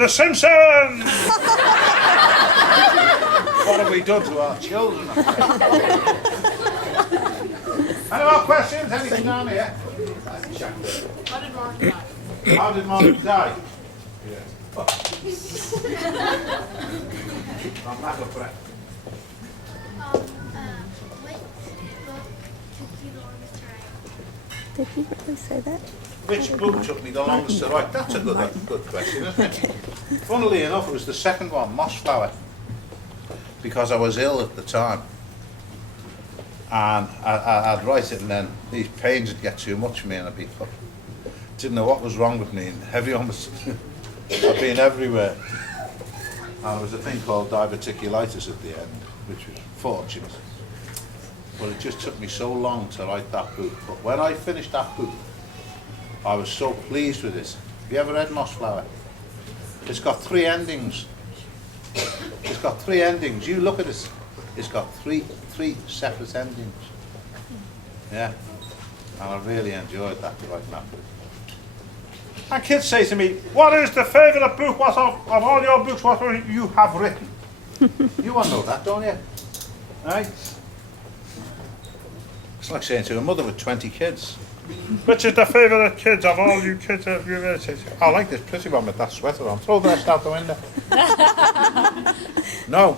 The Simpsons! What have we done to our children? Any more questions? Anything down here? How did Mark die? How did Mom die? I'm not for it. Did he really say that? Which book took me the longest to write? That's a good question, isn't it? Funnily enough, it was the second one, Mossflower, because I was ill at the time. And I'd write it and then these pains would get too much for me and I'd be didn't know what was wrong with me and everyone was I'd been everywhere. And there was a thing called diverticulitis at the end, which was fortunate. But it just took me so long to write that book. But when I finished that book, I was so pleased with it. Have you ever read Mossflower? It's got 3 endings. It's got 3 endings. You look at it. It's got three separate endings. Yeah. And I really enjoyed that, writing that book. And kids say to me, what is the favourite book of all your books what you have written? You want to know that, don't you? Right? It's like saying to a mother with 20 kids, which is the favourite kids of all you kids that you've ever seen? I like this pretty one with that sweater on. Throw the rest out the window. No.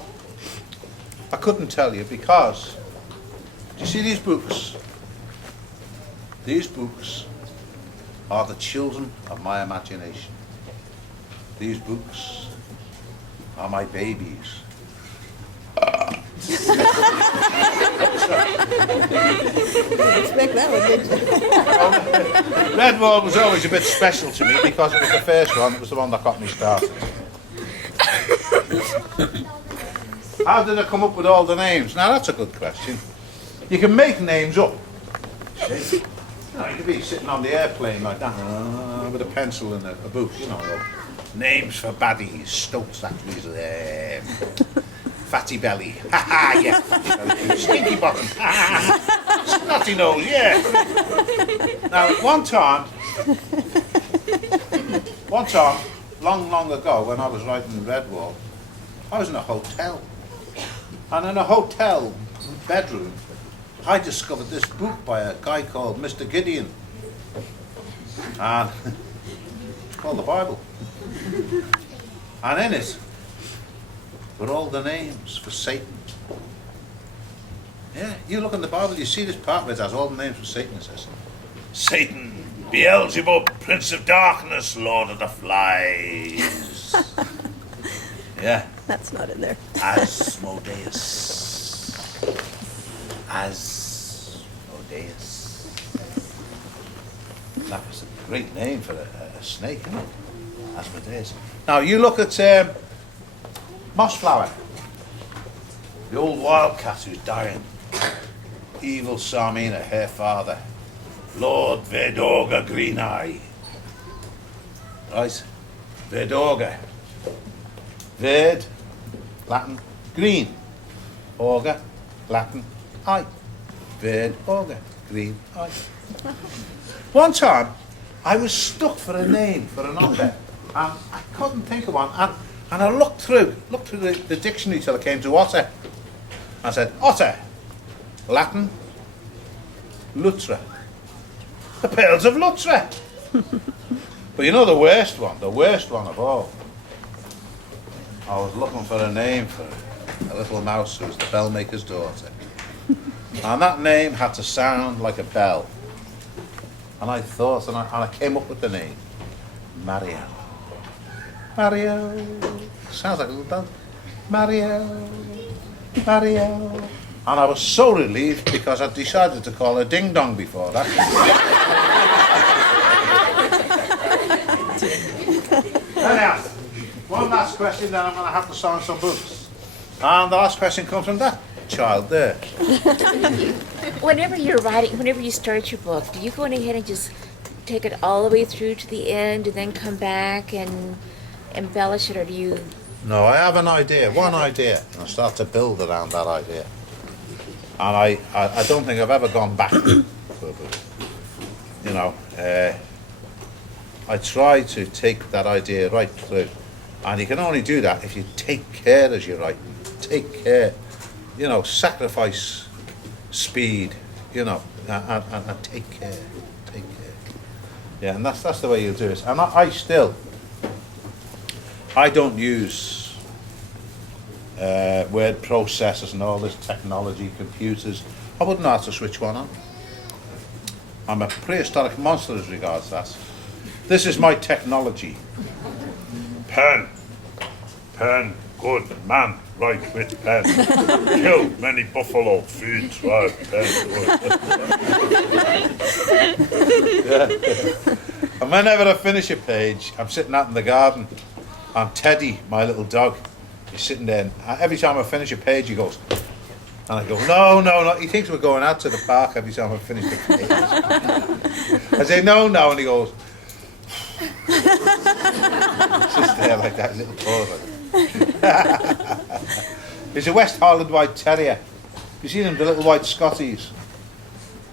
I couldn't tell you because, do you see these books? These books are the children of my imagination. These books are my babies. Expect that one, didn't you? Redwall was always a bit special to me because it was the first one, it was the one that got me started. How did I come up with all the names? Now that's a good question. You can make names up. You could be sitting on the airplane like that with a pencil and a book, you know. Names for baddies, Stokes Actually's Fatty Belly, ha ha, yeah, Fatty Belly. Stinky Bottom, ha ha, Snotty Nose, yeah. Now one time, long ago when I was writing Redwall, I was in a hotel. And in a hotel bedroom, I discovered this book by a guy called Mr. Gideon. And it's called the Bible. And in it were all the names for Satan. Yeah, you look in the Bible, you see this part where it has all the names for Satan. It says, Satan, Beelzebub, Prince of Darkness, Lord of the Flies. Yeah. That's not in there. Asmodeus. That was a great name for a snake, isn't it? Asmodeus. Now you look at Mossflower, the old wildcat who's dying. Evil Sarmina, her father. Lord Verdorga Green Eye. Right? Verdorga. Verd, Latin, green. Auger, Latin, eye. Verd, auger, green eye. One time, I was stuck for a name for an otter, and I couldn't think of one. And I looked through the dictionary till I came to otter. I said, otter, Latin, Lutra. The Pearls of Lutra. But you know the worst one of all. I was looking for a name for a little mouse who was the bellmaker's daughter. And that name had to sound like a bell. And I thought, and I came up with the name, Mario. Mario. Sounds like a little dog. Mario. Mario. And I was so relieved because I'd decided to call her Ding Dong before that. Anyhow, one last question, then I'm going to have to sign some books. And the last question comes from that child there. Whenever you're writing, whenever you start your book, do you go in ahead and just take it all the way through to the end and then come back and embellish it, or do you? No, I have an idea, one idea, and I start to build around that idea. And I don't think I've ever gone back to a book. You know, I try to take that idea right through. And you can only do that if you take care as you're writing. Take care. You know, sacrifice speed, you know, and take care. Take care. Yeah, and that's the way you'll do it. And I don't use word processors and all this technology, computers. I wouldn't know how to switch one on. I'm a prehistoric monster as regards that. This is my technology. Pen, good man, write with pen. Kill many buffalo, feed tribe, pen, good. Yeah. And whenever I finish a page, I'm sitting out in the garden, and Teddy, my little dog, is sitting there, and every time I finish a page, he goes, and I go, no. He thinks we're going out to the park every time I finish the page. I say, no, and he goes, it's just there like that, little pause. It's a West Highland White Terrier. You seen them, the little white Scotties?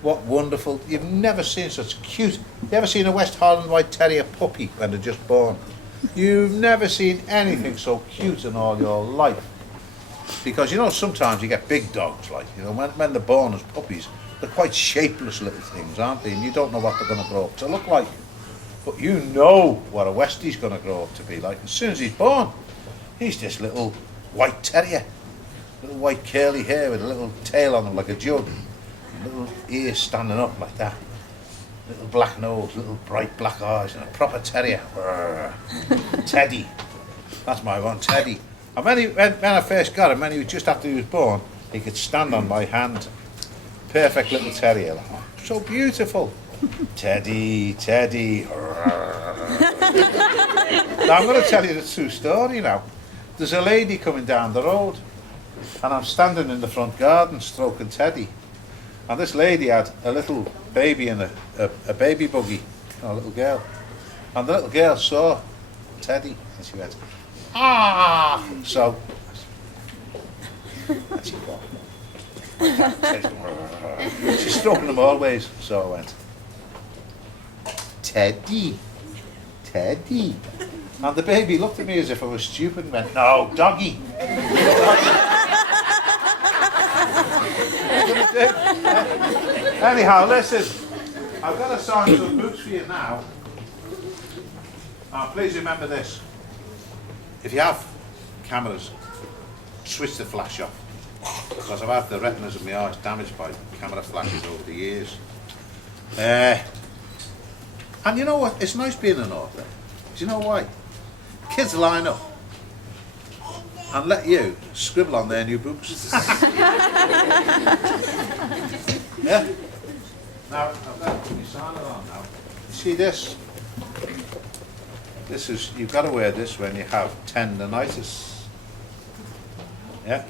What wonderful. You've never seen such cute. You ever seen a West Highland White Terrier puppy when they're just born? You've never seen anything so cute in all your life. Because, you know, sometimes you get big dogs, like, you know, when they're born as puppies, they're quite shapeless little things, aren't they? And you don't know what they're going to grow up to look like. But you know what a Westie's going to grow up to be like. As soon as he's born, he's this little white terrier. Little white curly hair with a little tail on him like a jug. Little ears standing up like that. Little black nose, little bright black eyes, and a proper terrier. Teddy. That's my one, Teddy. And when I first got him, when he was just after he was born, he could stand on my hand. Perfect little terrier. Oh, so beautiful. Teddy. Now I'm going to tell you the true story now. There's a lady coming down the road, and I'm standing in the front garden stroking Teddy. And this lady had a little baby in a baby buggy, a little girl. And the little girl saw Teddy, and she went, ah! So, and she got, she's stroking them always. So I went, Teddy. And the baby looked at me as if I was stupid and went, no, doggy. Anyhow, listen, I've got to sign some books for you now. Please remember this. If you have cameras, switch the flash off. Because I've had the retinas of my eyes damaged by camera flashes over the years. And you know what? It's nice being an author. Do you know why? Kids line up and let you scribble on their new books. Yeah? Now, I've got to put my signer on now. You see this? This is, you've got to wear this when you have tendinitis. Yeah?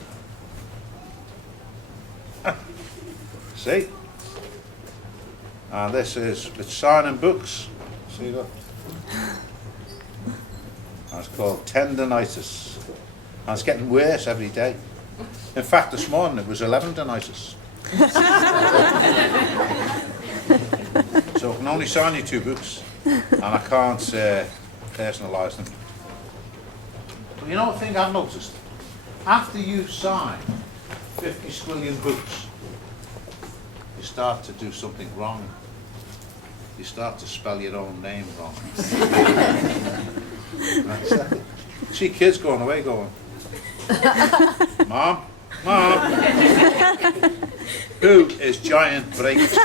See? And this is, it's signing books. See that? And it's called tendinitis. And it's getting worse every day. In fact, this morning it was 11-dinitis. So I can only sign you 2 books, and I can't personalise them. But you know what thing I've noticed? After you sign 50 squillion books, you start to do something wrong. You start to spell your own name wrong. See kids going away going, Mom, who is Giant Breaks? So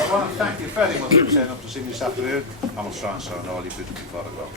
I want to thank you very much for turning up to see me this afternoon. I will try and sign all your books before I go.